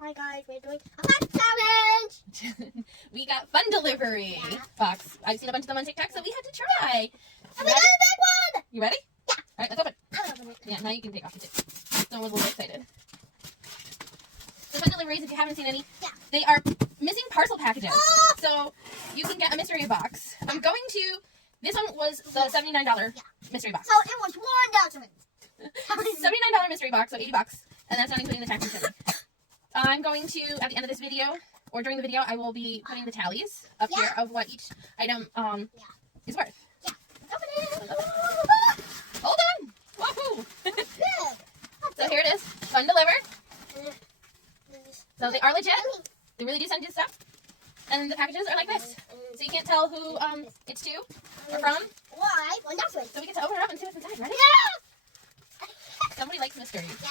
Hi guys, we're doing a fun challenge! We got fun delivery box. I've seen a bunch of them on TikTok, so we had to try. And we got a big one! You ready? Yeah. Alright, let's open. I'll open it. Yeah, now you can take off the tip. So we're a little excited. The fun deliveries, if you haven't seen any, they are missing parcel packages. Oh! So you can get a mystery box. I'm going to, this one was the $79 mystery box. So it was $1. $79 mystery box, so $80, and that's not including the tax and shipping. I'm going to, at the end of this video, or during the video, I will be putting the tallies up here of what each item is worth. Yeah. Open it! Hold on! Woohoo! So here it is. Fun delivered. So they are legit. They really do send you stuff. And the packages are like this. So you can't tell who it's to or from. Why? Well, that's it. So we get to open it up and see what's inside. Ready? Somebody likes mysteries. Yeah.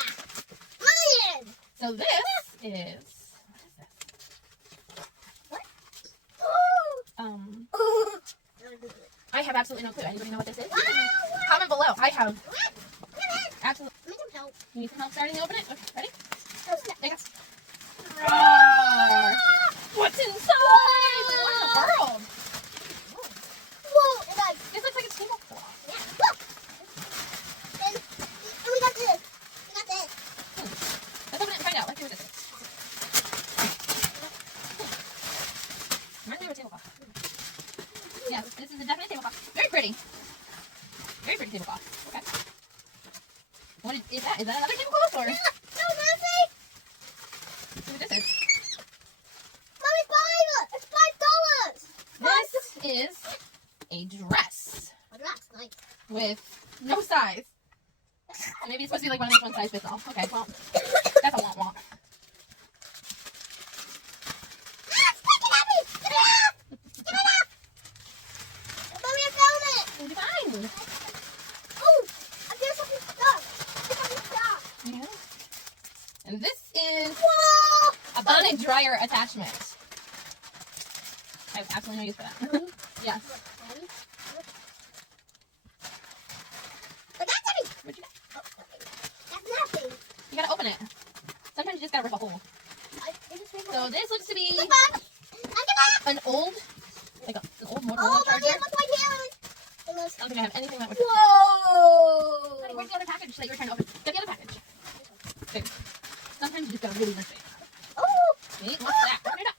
Mine! So this is, what is this? I have absolutely no clue. Anybody know what this is? Comment below. I have absolutely. You need some help starting to open it? Okay, ready? There you go. Roar! What's inside? What in the world? Whoa! And like, This looks like a tablecloth. yeah. Look! And we got this. We got this. Let's open it and find out. Let's see what this is. Reminds me of a tablecloth. Yes, this is a definite tablecloth. Very pretty. Very pretty tablecloth. Okay. What is that? Is that another tablecloth or? No, Nancy! See what this is. Mommy, it's $5. It's $5. This is a dress Oh, that's nice. with no size. So maybe it's supposed to be like one of those one size fits all. Okay, well, that's a womp womp. It's sticking at me! Get it off! Get it off! Mommy, I found it! It'll be fine. Oh, I feel something stuck. Something stuck. Yeah. And this is Whoa! a bonnet dryer attachment. I have absolutely no use for that. Yes. But that's heavy. What'd you get? That's nothing. You gotta open it. Sometimes you just gotta rip a hole. So this looks to be Look, Mom. I can an old, an old Motorola Oh, charger. Mommy, look right here. I don't think I have anything that would. Whoa! Honey, where's the other package that you were trying to open? Get the other package. There. Sometimes you just gotta really rip it. Oh! Wait, what's that? Open it up.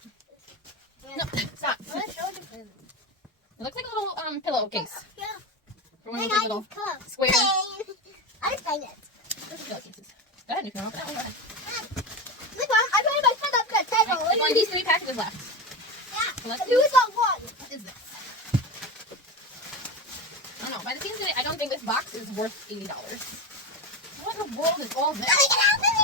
No, stop. It looks like a little pillowcase. Yeah. For one of those little square I just find it. pillowcases. Go ahead, you can open that one. Go ahead. Look, Mom, I put my foot up the table. There's only these 3 packages left. Yeah. So let's see. Who's got one? What is this? I don't know. By the seams of it, I don't think this box is worth $80. What in the world is all this? Mommy, get out of me!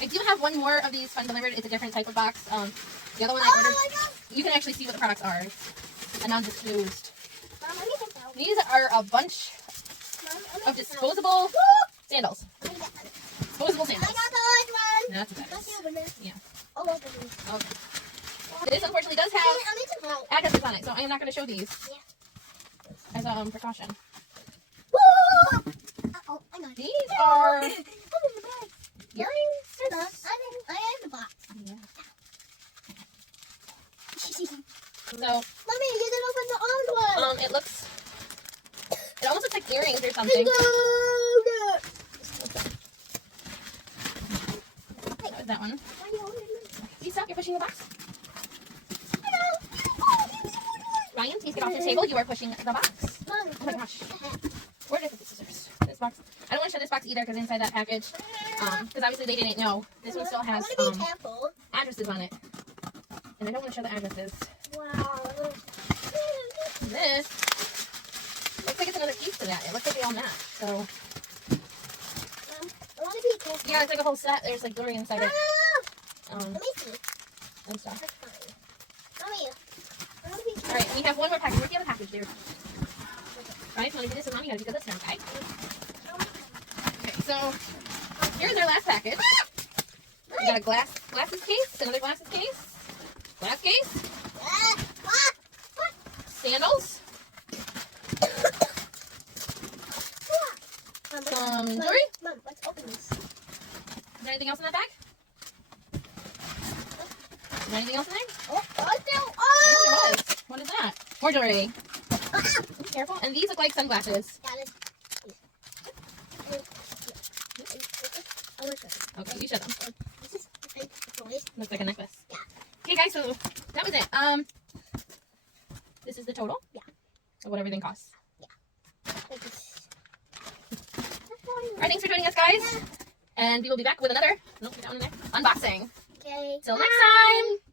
I do have one more of these fun delivered. It's a different type of box. The other one I Oh ordered, my God! you can actually see what the products are. It's a non-disclosed. Mom, let me get out. These are a bunch of disposable sandals. Disposable I sandals. got the large one. That's what that Let's is. open this. Yeah. Oh, open this. Okay. This unfortunately does have I need some help. addresses on it, so I am not going to show these Yeah. as a precaution. Woo! Uh-oh, I got it. These are Open the bag. earrings. I have the box. Yeah. So, Mommy, you didn't open the old one. it looks, it almost looks like earrings or something. That was that one. You stop, you're pushing the box. Ryan, please get off the table. You are pushing the box. Oh my gosh. Where did I put the scissors? This box. I don't want to show this box either because inside that package, because obviously they didn't know. This one still has addresses on it. And I don't want to show the addresses. Wow. This looks like it's another piece to that. It looks like they all match. So, I want to be careful. yeah, it's like a whole set. There's like jewelry inside it. Let me see. And stuff. That's fine. Mommy, I want to be careful. All right, we have one more package. Where's the other package, dear? Right, if you want to do this with Mom, you got to do this now, okay? Okay, so here's our last package. We got a glasses case, another glasses case, glass case, sandals, some jewelry, Mom, let's open goodness. Is there anything else in that bag? Is there anything else in there? Oh, Yes, there was. What is that? More jewelry. Be careful. And these look like sunglasses. Okay, you show them. This is different toys. Looks like a necklace. Yeah. Okay, guys, so that was it. This is the total. Yeah. Of what everything costs. Like this. All right, thanks for joining us, guys. And we will be back with another, nope, get that one in there, unboxing. Okay. Till next time.